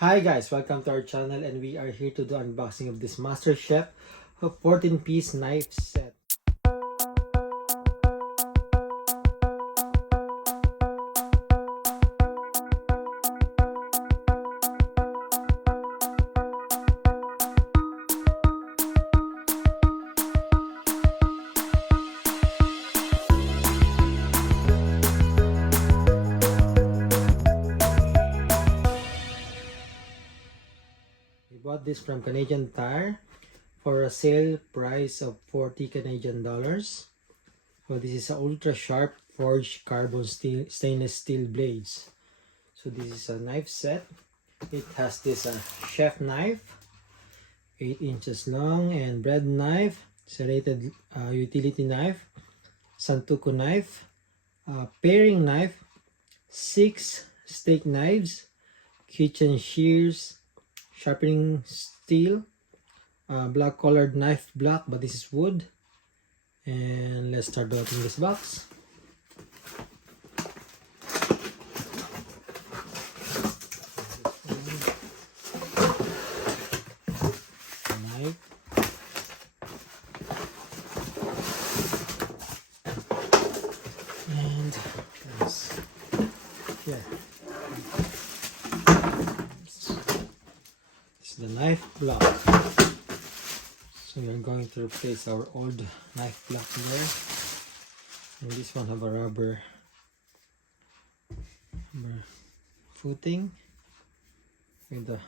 Hi guys, welcome to our channel and we are here to do unboxing of this MasterChef 14-piece knife set. We bought this from Canadian Tire for a sale price of 40 Canadian dollars. So this is an ultra sharp forged carbon steel, stainless steel blades. So this is a knife set. It has this chef knife, 8 inches long, and bread knife, serrated utility knife, santuku knife, paring knife, 6 steak knives, kitchen shears, sharpening steel, black colored knife block, but this is wood. And let's start opening this box. Knife. And this here. This is the knife block. So we are going to replace our old knife block there. And this one have a rubber footing with the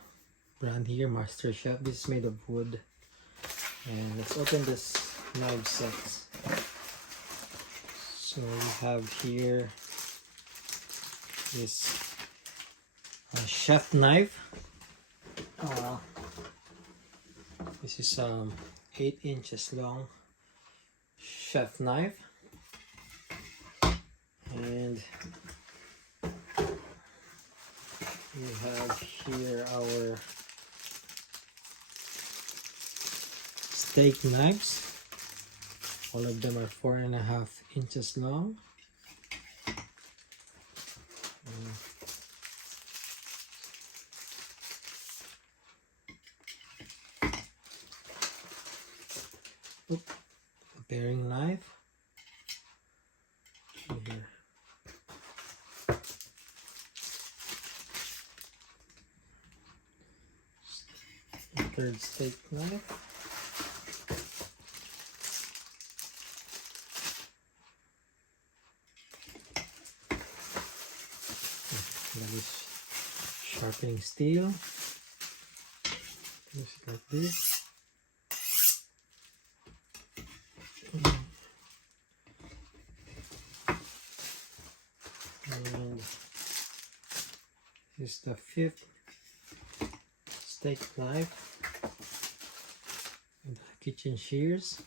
brand here, MasterChef. This is made of wood. And let's open this knife sets. So we have here this chef knife. This is 8 inches long chef knife, and we have here our steak knives. All of them are 4.5 inches long. A paring knife here. Third steak knife. That is sharpening steel. Use it like this. And this is the 5th steak knife with kitchen shears.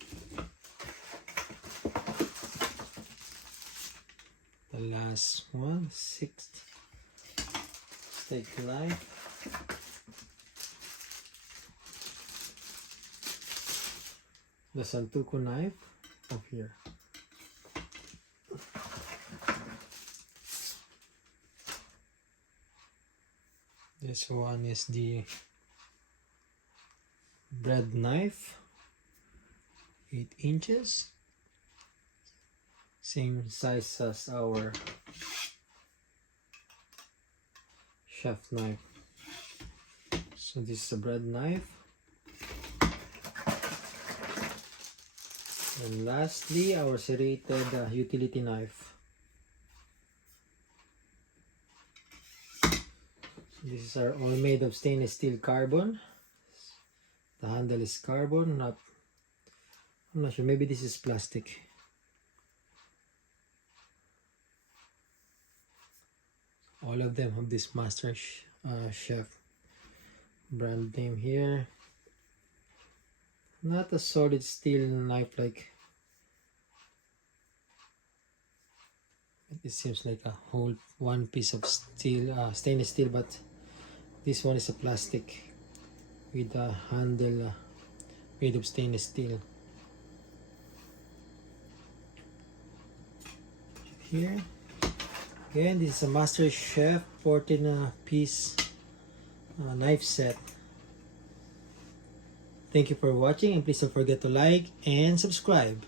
The last one, 6th steak knife. The santuku knife up here. This one is the bread knife, 8 inches, same size as our chef knife. So this is a bread knife. And lastly, our serrated utility knife. These are all made of stainless steel carbon. The handle is carbon, I'm not sure, maybe this is plastic. All of them have this MasterChef brand name here. Not a solid steel knife like it seems like a whole one piece of steel, stainless steel, but this one is a plastic with a handle made of stainless steel. Here again, this is a MasterChef 14-piece knife set. Thank you for watching, and please don't forget to like and subscribe.